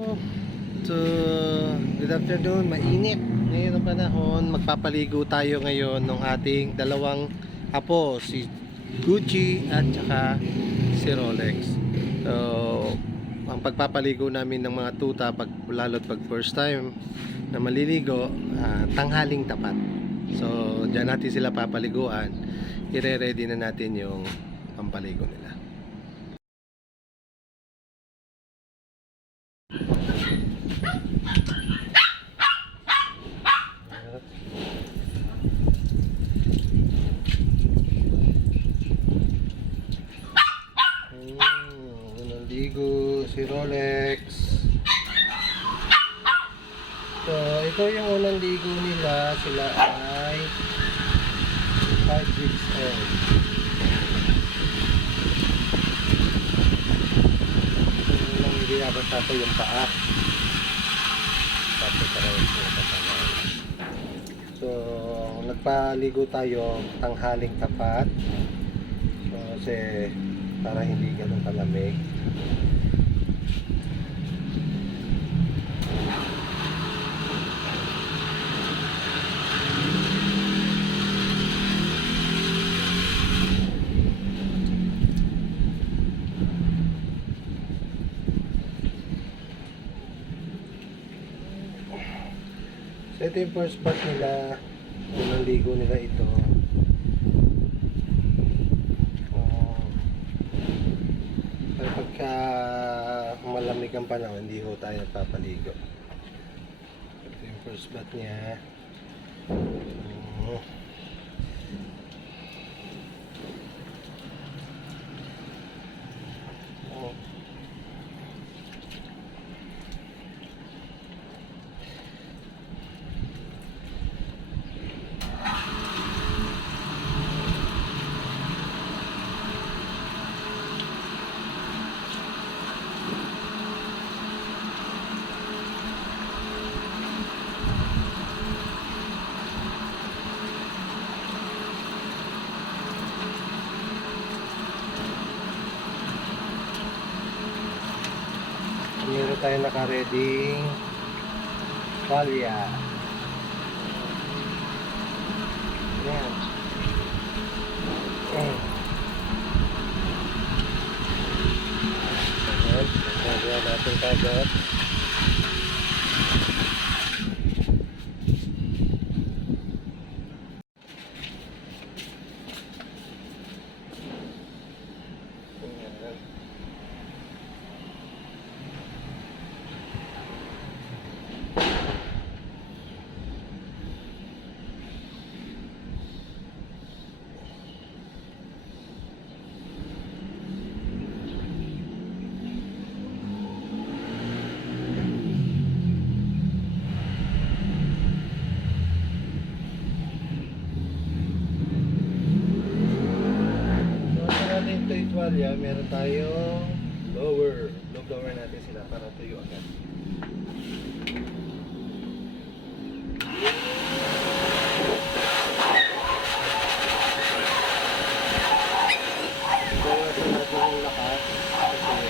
So, good afternoon, mainit. Ngayon ang panahon, magpapaligo tayo ngayon ng ating dalawang apo, si Gucci at saka si Rolex. So, ang pagpapaligo namin ng mga tuta, lalo't pag first time na maliligo, tanghaling tapat. So, dyan natin sila papaliguan. Ire-ready na natin yung pampaligo nila. Ligo si Rolex. So, ito yung unang ligo nila. Sila ay 5 weeks old. So, unang ginabasa ko yung paa. Tapos parang yung katawan. So, nagpaligo tayo tanghaling tapat. So, kasi para hindi ganun kalamig. So, ito yung first part nila. Unang ligo nila ito. Pero pagka malamig ang panahon, hindi ho tayo nagpapaligo. Ito yung first bath niya. Meron tayo naka-ready palya. Ayan. Kagad natin kagad. Tuwalya, meron tayong blower. Blower natin sila para tuyo agad. Bawasan natin yung lakas kasi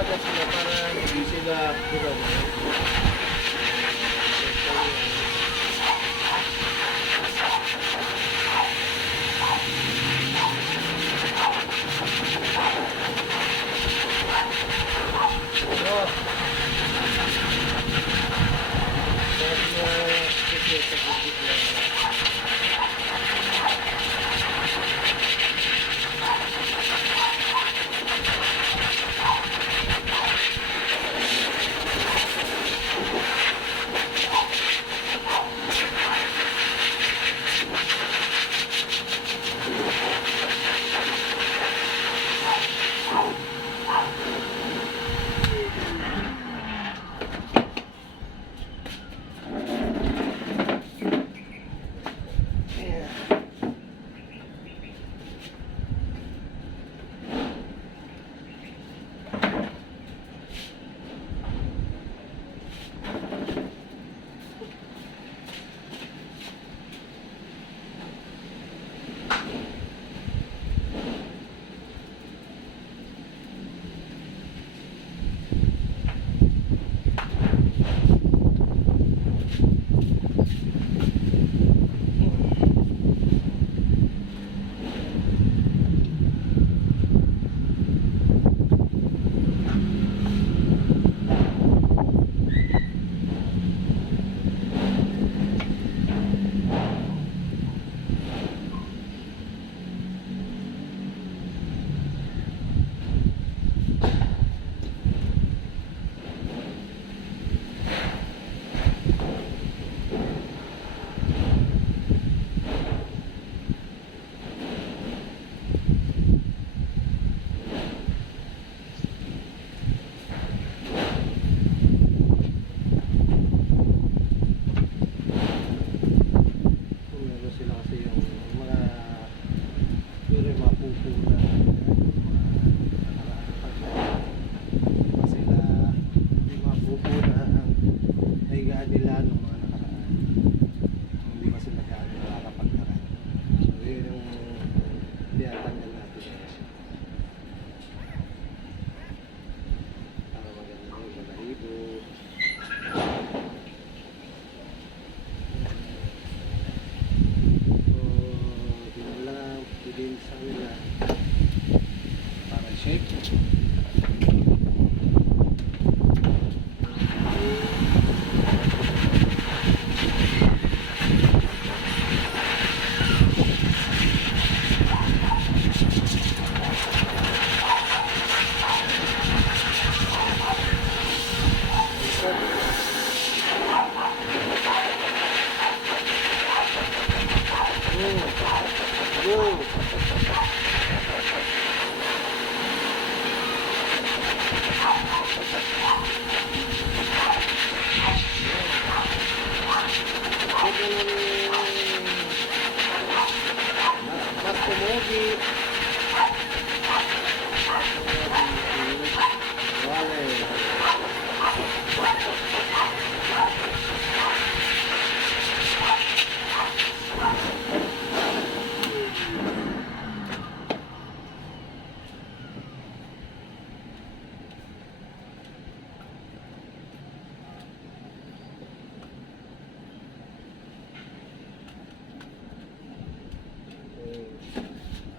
talaga sila para hindi sila gulaw.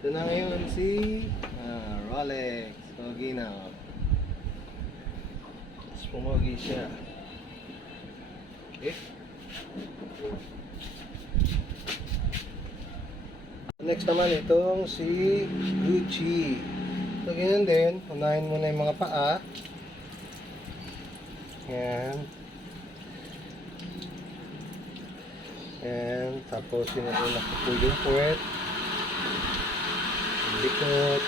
Ito na ngayon si Rolex. Pogi na. Mas pumogi siya. Okay. Next naman itong si Gucci. So ganyan din. Unahin muna yung mga paa. Yan. And tapos sinulak ko po yung puwet. Likod.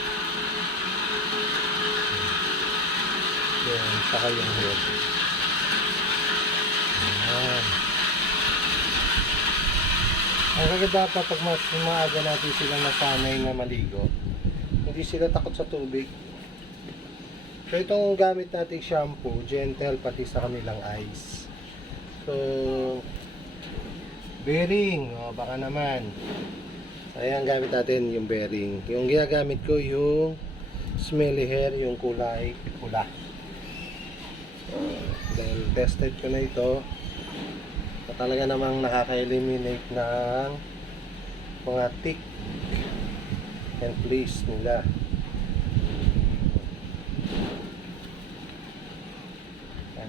Yan, saka yung head. Yan. Ang kaganda pa pag mas maaga natin sila nasanay na maligo, hindi sila takot sa tubig. So itong gamit nating shampoo, gentle pati sa kanilang eyes. So bearing, baka naman. Ayan, gamit natin yung bearing. Yung ginagamit ko yung smelly hair, yung kulay pula. Dahil tested ko na ito, na talaga namang nakaka-eliminate ng mga tick and fleas nila.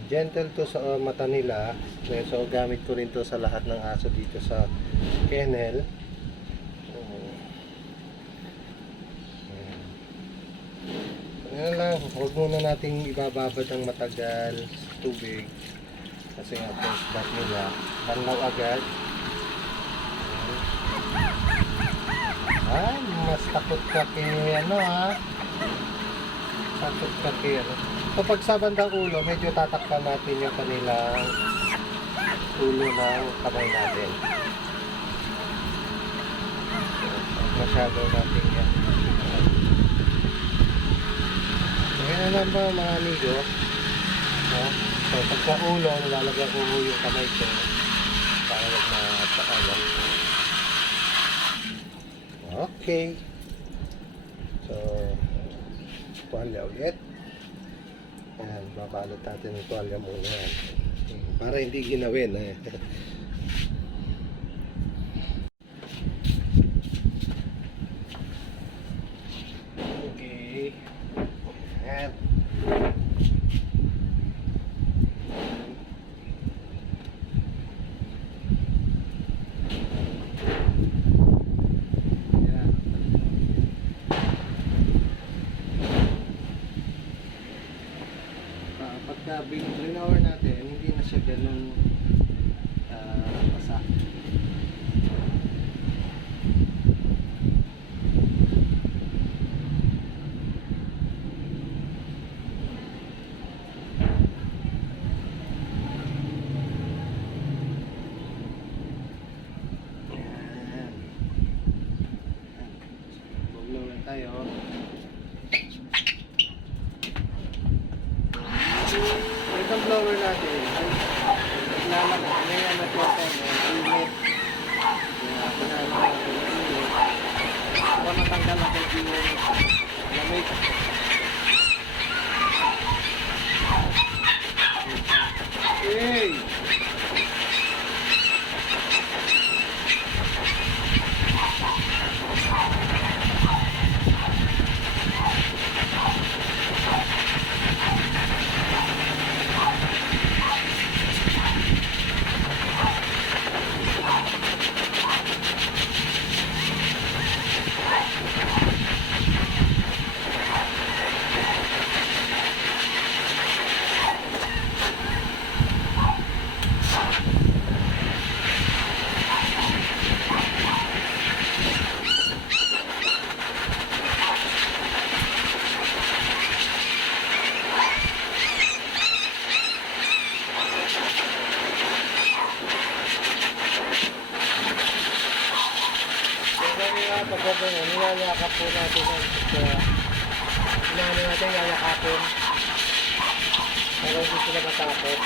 Gentle to sa mata nila. So gamit ko rin to sa lahat ng aso dito sa kennel. Ayan lang, huwag muna nating ibababad ng matagal sa tubig kasi nga first bath nila banlaw agad. Ay, mas takot ka kay ano ha, takot ka kay ano. Kapag sa bandang ulo, medyo tatakpan natin yung kanilang ulo ng kamay natin. Masyado natin yan. Ngayon na ba mga amigo? No? So pagka ulo, nilalagyan ko yung kamay ko para wag na okay. So tuwalya ulit. Ayan, babalot natin ng tuwalya muna yan. Para hindi ginawin eh. Okay. Ayan. Pagka binower natin, hindi na siya ganun basa. Bugnaw tayo. Itong blower natin ay nalaman ngayon na ito init. Kaya pinalo natin yung init para matanggal natin yung lamig. Hey! Niyayakap po natin natin yayakapin para hindi sila matakot.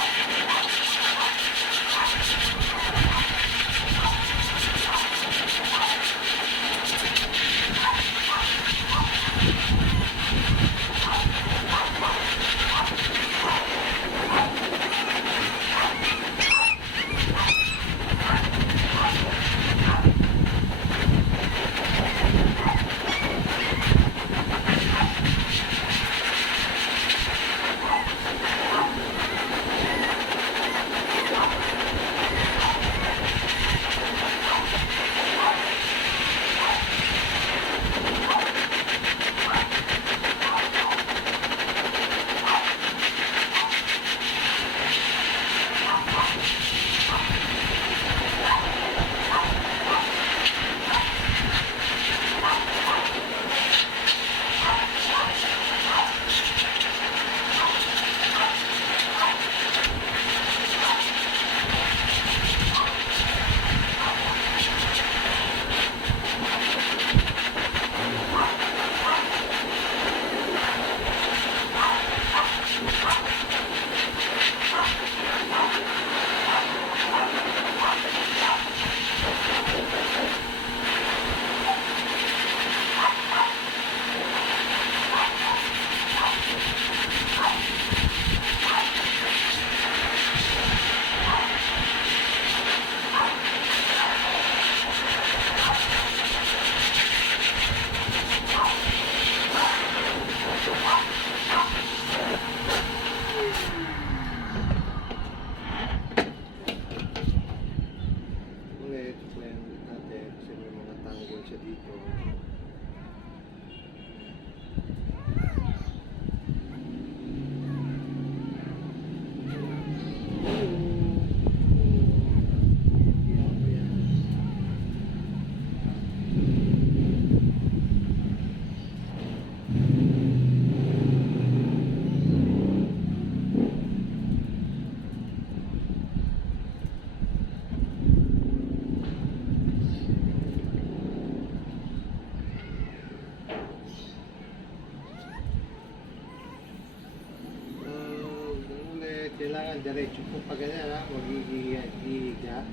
Kailangan diretso po pag ganyan ha, huwag hihiga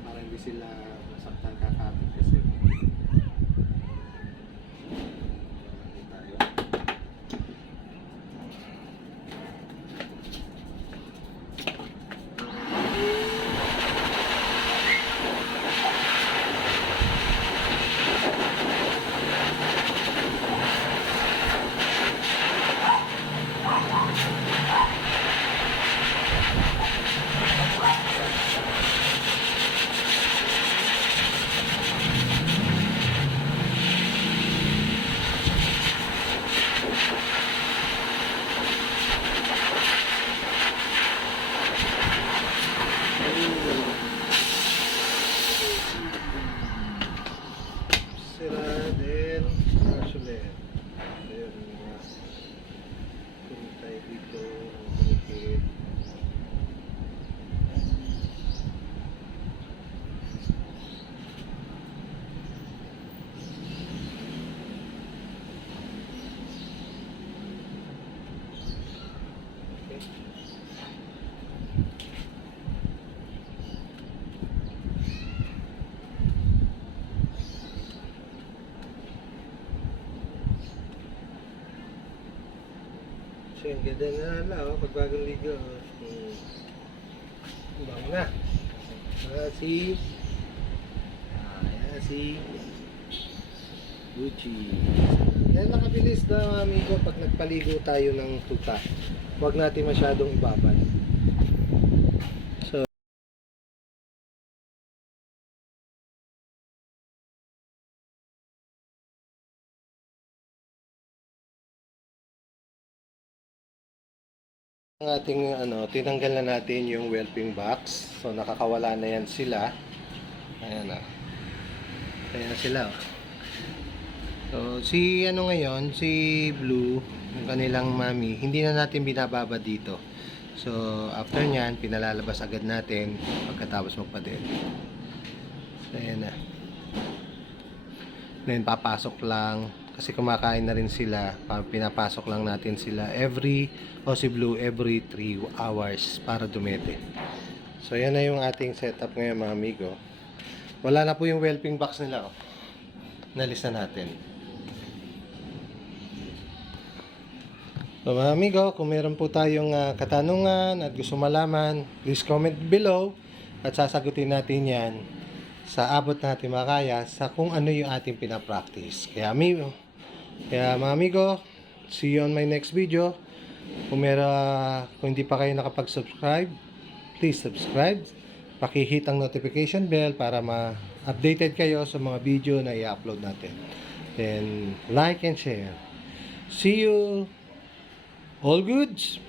para hindi sila masaktan kakapit kasi. Tayo. Sira din. Actually, ayun nga. Kung tayo dito, ang kunikit. So, yung ganda na hala, oh, pagbagong ligo. Bango na. Si Gucci. Yan nakabilis na amigo pag nagpaligo tayo ng tuta. Huwag natin masyadong ibabad. So, ang ating tinanggal na natin yung whelping box. So nakakawala na yan sila. Ayan na. Ayan sila. Oh. So si ngayon, si Blue, yung kanilang mami, hindi na natin binababa dito. So after nyan, pinalalabas agad natin pagkatapos magpadel. So ayan na. Then papasok lang kasi kumakain na rin sila, pinapasok lang natin sila si Blue every 3 hours para dumete. So yan na yung ating setup ngayon mga amigo. Wala na po yung whelping box nila. Nalis na natin. So mga amigo, kung meron po tayong katanungan at gusto malaman, please comment below at sasagutin natin yan sa abot natin makaya sa kung ano yung ating pinapractice. Kaya mga amigo, see you on my next video. Kung hindi pa kayo nakapag-subscribe, please subscribe. Paki-hit ang notification bell para ma-updated kayo sa mga video na i-upload natin. Then like and share. See you. All goods.